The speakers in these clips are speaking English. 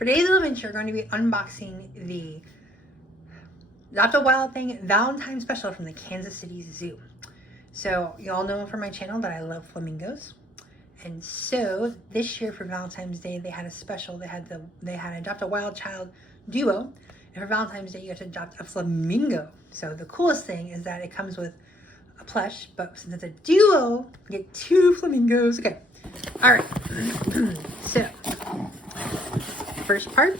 For today's little adventure, we're going to be unboxing the Adopt a Wild Thing Valentine Special from the Kansas City Zoo. So, you all know from my channel that I love flamingos. And so, this year for Valentine's Day, they had a special. They had Adopt a Wild Child duo. And for Valentine's Day, you got to adopt a flamingo. So, the coolest thing is that it comes with a plush, but since it's a duo, you get 2 flamingos. Okay. All right. So, first part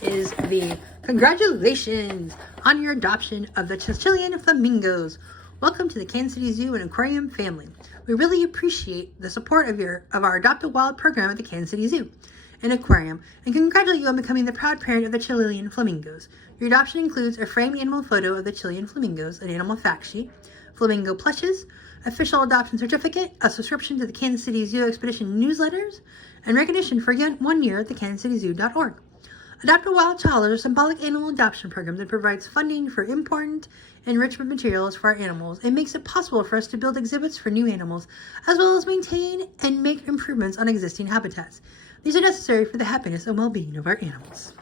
is the congratulations on your adoption of the Chilean flamingos. Welcome to the Kansas City Zoo and Aquarium family. We really appreciate the support of our Adopt a Wild program at the Kansas City Zoo and Aquarium, and congratulate you on becoming the proud parent of the Chilean flamingos. Your adoption includes a framed animal photo of the Chilean flamingos, an animal fact sheet, flamingo plushes, official adoption certificate, a subscription to the Kansas City Zoo Expedition newsletters, and recognition for 1 year at the kansascityzoo.org. Adopt a Wild Child is a symbolic animal adoption program that provides funding for important enrichment materials for our animals and makes it possible for us to build exhibits for new animals, as well as maintain and make improvements on existing habitats. These are necessary for the happiness and well-being of our animals.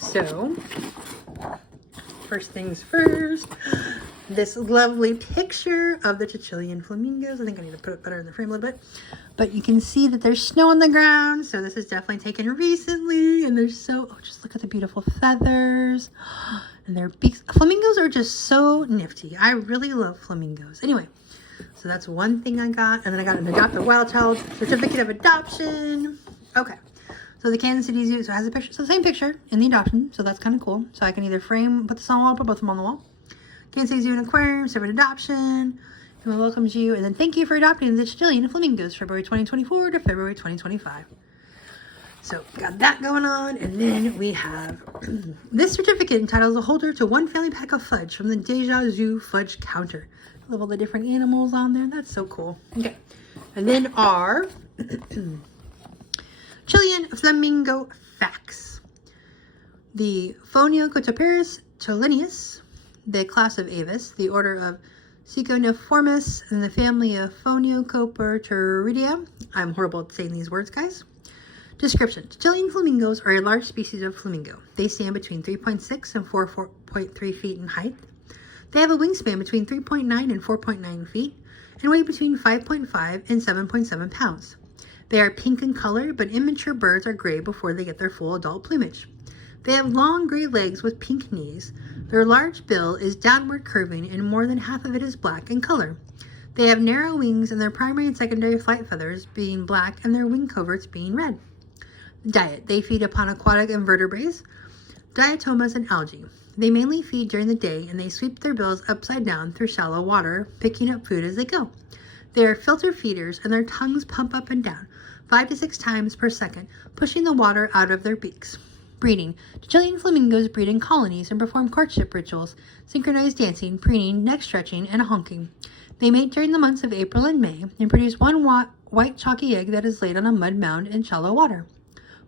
So, first things first, this lovely picture of the Chilean flamingos. I think I need to put it better in the frame a little bit. But you can see that there's snow on the ground, so this is definitely taken recently. And they're so, oh, just look at the beautiful feathers and their beaks. Flamingos are just so nifty. I really love flamingos. Anyway, so that's one thing I got. And then I got an Adopt a Wild Child certificate of adoption. Okay. So the Kansas City Zoo, so it has a picture, so the same picture in the adoption, so that's kind of cool. So I can either put this on the wall, put both of them on the wall. Kansas City Zoo and Aquarium, serve adoption. And welcomes you, and then thank you for adopting the Chilean flamingos, February 2024 to February 2025. So got that going on, and then we have this certificate entitles the holder to 1 family pack of fudge from the Deja Zoo Fudge Counter. I love all the different animals on there. That's so cool. Okay, and then our Chilean flamingo facts. The Phoenicotopteris chilensis, the class of Avis, the order of Cichoniformis, and the family of Phoenicopteridea. I'm horrible at saying these words, guys. Description. Chilean flamingos are a large species of flamingo. They stand between 3.6 and 4.3 feet in height. They have a wingspan between 3.9 and 4.9 feet and weigh between 5.5 and 7.7 pounds. They are pink in color, but immature birds are gray before they get their full adult plumage. They have long gray legs with pink knees. Their large bill is downward curving and more than half of it is black in color. They have narrow wings and their primary and secondary flight feathers being black and their wing coverts being red. Diet. They feed upon aquatic invertebrates, diatomas, and algae. They mainly feed during the day and they sweep their bills upside down through shallow water, picking up food as they go. They are filter feeders and their tongues pump up and down 5 to 6 times per second, pushing the water out of their beaks. Breeding. Chilean flamingos breed in colonies and perform courtship rituals, synchronized dancing, preening, neck stretching, and honking. They mate during the months of April and May and produce 1 white chalky egg that is laid on a mud mound in shallow water.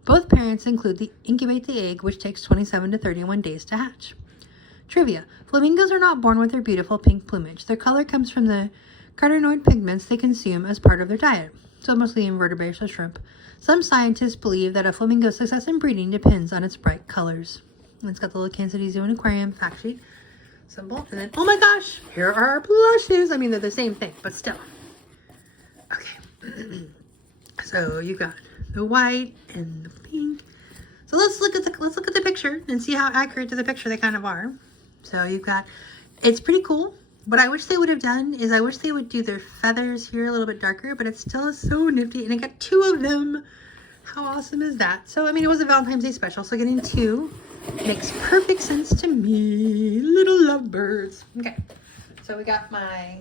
Both parents incubate the egg, which takes 27 to 31 days to hatch. Trivia. Flamingos are not born with their beautiful pink plumage. Their color comes from the carotenoid pigments they consume as part of their diet, so mostly invertebrates or shrimp. Some scientists believe that a flamingo's success in breeding depends on its bright colors. And it's got the little Kansas City Zoo and Aquarium fact sheet symbol. And then, oh my gosh, here are our plushes. I mean, they're the same thing, but still. Okay. So you got the white and the pink. So let's look at the picture and see how accurate to the picture they kind of are. So you've got, it's pretty cool. What I wish they would have done is I wish they would do their feathers here a little bit darker, but it still is so nifty. And I got 2 of them. How awesome is that? So, I mean, it was a Valentine's Day special, so getting 2 makes perfect sense to me. Little lovebirds. Okay, so we got my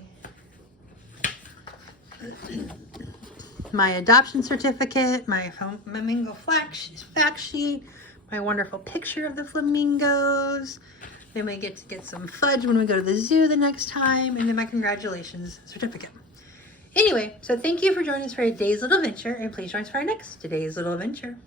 adoption certificate, my flamingo fact sheet, my wonderful picture of the flamingos. Then we get to get some fudge when we go to the zoo the next time, and then my congratulations certificate. Anyway, so thank you for joining us for today's little adventure, and please join us for our next Today's Little Adventure.